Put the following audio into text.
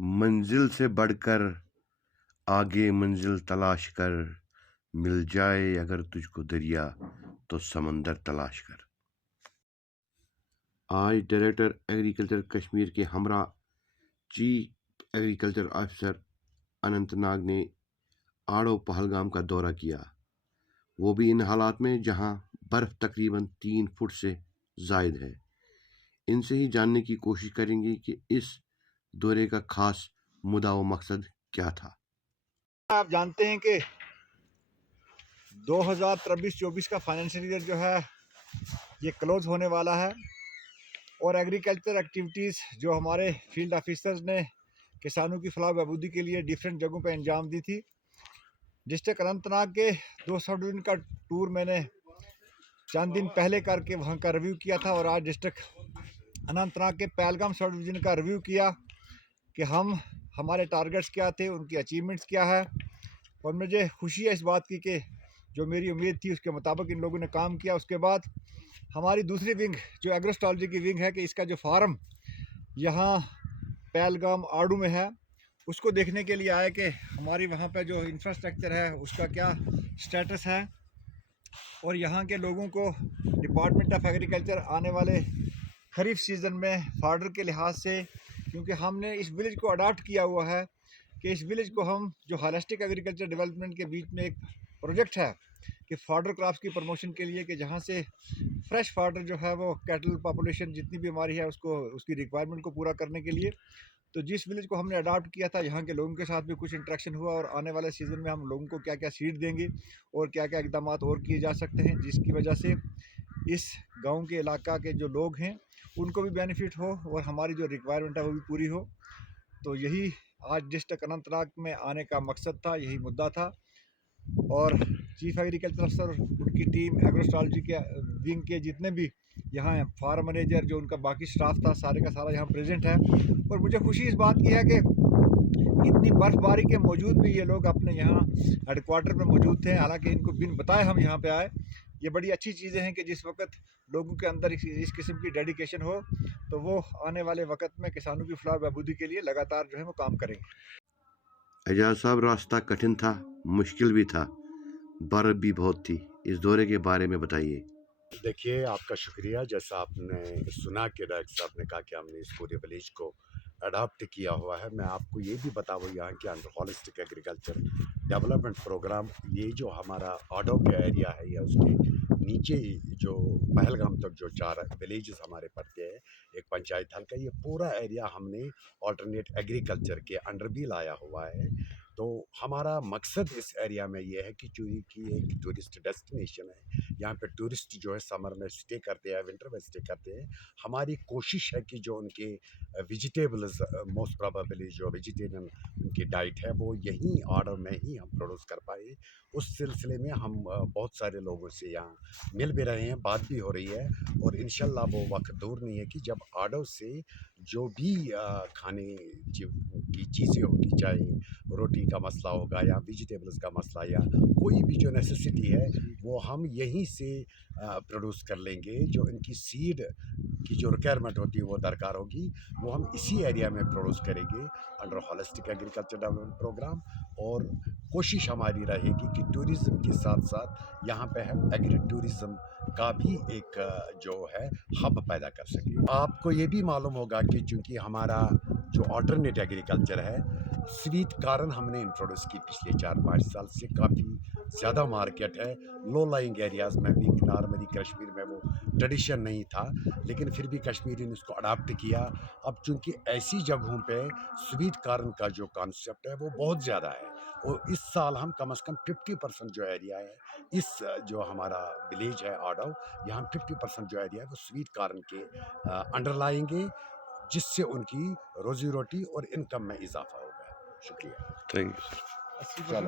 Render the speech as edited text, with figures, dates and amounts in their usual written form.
منزل سے بڑھ کر آگے منزل تلاش کر، مل جائے اگر تجھ کو دریا تو سمندر تلاش کر۔ آج ڈائریکٹر ایگریکلچر کشمیر کے ہمراہ chief agriculture officer Anant Nag نے آڑو پہلگام کا دورہ کیا، وہ بھی ان حالات میں جہاں برف تقریباً 3 فٹ سے زائد ہے۔ ان سے ہی جاننے کی کوشش کریں گے کہ اس دورے کا خاص مدعا و مقصد کیا تھا۔ آپ جانتے ہیں کہ 2023-24 کا فائنینشیل ایئر جو ہے یہ کلوز ہونے والا ہے، اور ایگریکلچر ایکٹیویٹیز جو ہمارے فیلڈ آفیسرز نے کسانوں کی فلاح و بہبودی کے لیے ڈیفرنٹ جگہوں پہ انجام دی تھی۔ ڈسٹرکٹ اننت ناگ کے 2 سب ڈویژن کا ٹور میں نے چند دن پہلے کر کے وہاں کا ریویو کیا تھا، اور آج ڈسٹرکٹ اننت ناگ کے پہلگام سب ڈویژن کا ریویو کیا کہ ہمارے ٹارگٹس کیا تھے، ان کی اچیومنٹس کیا ہے، اور مجھے خوشی ہے اس بات کی کہ جو میری امید تھی اس کے مطابق ان لوگوں نے کام کیا۔ اس کے بعد ہماری دوسری ونگ جو ایگروسٹالوجی کی ونگ ہے کہ اس کا جو فارم یہاں پہلگام آڑو میں ہے، اس کو دیکھنے کے لیے آئے کہ ہماری وہاں پہ جو انفراسٹرکچر ہے اس کا کیا سٹیٹس ہے، اور یہاں کے لوگوں کو ڈپارٹمنٹ آف ایگریکلچر آنے والے خریف سیزن میں فارڈر کے لحاظ سے، کیونکہ ہم نے اس ولیج کو اڈاپٹ کیا ہوا ہے کہ اس ولیج کو ہم جو ہالسٹک ایگریکلچر ڈیولپمنٹ کے بیچ میں ایک پروجیکٹ ہے کہ فارڈر کراپس کی پروموشن کے لیے، کہ جہاں سے فریش فارڈر جو ہے وہ کیٹل پاپولیشن جتنی بھی ہماری ہے اس کی ریکوائرمنٹ کو پورا کرنے کے لیے، تو جس ولیج کو ہم نے اڈاپٹ کیا تھا یہاں کے لوگوں کے ساتھ بھی کچھ انٹریکشن ہوا، اور آنے والے سیزن میں ہم لوگوں کو کیا کیا سیڈ دیں گے اور کیا کیا اقدامات اور کیے جا سکتے ہیں جس کی وجہ سے اس گاؤں کے علاقہ کے جو لوگ ہیں ان کو بھی بینیفٹ ہو اور ہماری جو ریکوائرمنٹ ہے وہ بھی پوری ہو۔ تو یہی آج ڈسٹرکٹ اننت ناگ میں آنے کا مقصد تھا، یہی مدعا تھا، اور چیف ایگریکلچر افسر ان کی ٹیم ایگروسٹالوجی کے ونگ کے جتنے بھی یہاں فارم مینیجر جو ان کا باقی سٹاف تھا سارے کا سارا یہاں پریزنٹ ہے، اور مجھے خوشی اس بات کی ہے کہ اتنی برف باری کے موجود بھی یہ لوگ اپنے یہاں ہیڈ کوارٹر میں موجود تھے، حالانکہ ان کو بن بتائے ہم یہاں پہ آئے۔ یہ بڑی اچھی چیزیں ہیں کہ جس وقت لوگوں کے اندر اس قسم کی ڈیڈیکیشن ہو تو وہ آنے والے وقت میں کسانوں کی فلاح و بہبودی کے لیے لگاتار جو ہے وہ کام کریں گے۔ اعجاز صاحب، راستہ کٹھن تھا، مشکل بھی تھا، برف بھی بہت تھی، اس دورے کے بارے میں بتائیے۔ دیکھیے، آپ کا شکریہ۔ جیسا آپ نے سنا کہ ڈائریکٹر صاحب نے کہا کہ ہم نے اس پورے ولیج کو اڈاپٹ کیا ہوا ہے، میں آپ کو یہ بھی بتاؤں یہاں کے under holistic agriculture development program, یہ جو ہمارا آڈو کا ایریا ہے یا اس کے نیچے جو پہلگام تک جو 4 ولیجز ہمارے پڑتے ہیں ایک پنچایت حلقہ، یہ پورا ایریا ہم نے آلٹرنیٹ ایگریکلچر کے انڈر بھی لایا ہوا ہے۔ تو ہمارا مقصد اس ایریا میں یہ ہے کہ چونکہ ایک ٹورسٹ ڈیسٹینیشن ہے، یہاں پہ ٹورسٹ جو ہے سمر میں سٹے کرتے ہیں، ونٹر میں سٹے کرتے ہیں، ہماری کوشش ہے کہ جو ان کے ویجیٹیبلز موسٹ پروبیبلی جو ویجیٹیرین ان کی ڈائٹ ہے وہ یہیں آرڈر میں ہی ہم پروڈیوس کر پائے۔ اس سلسلے میں ہم بہت سارے لوگوں سے یہاں مل بھی رہے ہیں، بات بھی ہو رہی ہے، اور انشاءاللہ وہ وقت دور نہیں ہے کہ جب آرڈر سے جو بھی کھانے کی چیزیں ہوگی، چاہے روٹی کا مسئلہ ہوگا یا ویجیٹیبلز کا مسئلہ یا کوئی بھی جو نیسیسٹی ہے وہ ہم یہیں سے پروڈیوس کر لیں گے۔ جو ان کی سیڈ کی جو ریکوائرمنٹ ہوتی ہے وہ درکار ہوگی وہ ہم اسی ایریا میں پروڈیوس کریں گے under holistic agriculture development program, اور کوشش ہماری رہے گی کہ ٹورزم کے ساتھ ساتھ یہاں پہ ہم ایگری ٹورزم کا بھی ایک جو ہے ہب پیدا کر سکیں۔ آپ کو یہ بھی معلوم ہوگا کہ چونکہ ہمارا جو آلٹرنیٹ ایگریکلچر ہے، سویٹ کارن ہم نے انٹروڈیوس کی پچھلے 4-5 سال سے، کافی زیادہ مارکیٹ ہے لو لائنگ ایریاز میں بھی، نارملی کشمیر میں وہ ٹریڈیشن نہیں تھا، لیکن پھر بھی کشمیری نے اس کو اڈاپٹ کیا۔ اب چونکہ ایسی جگہوں پہ سویٹ کارن کا جو کانسیپٹ ہے وہ بہت زیادہ ہے، اور اس سال ہم کم از کم 50% جو ایریا ہے اس جو ہمارا ولیج ہے آڈو، یہاں 50% جو ایریا ہے وہ سویٹ کارن کے انڈر لائیں گے، جس سے ان کی روزی روٹی اور انکم میں اضافہ ہوگا۔ شکریہ، تھینک یو سر۔ چلو۔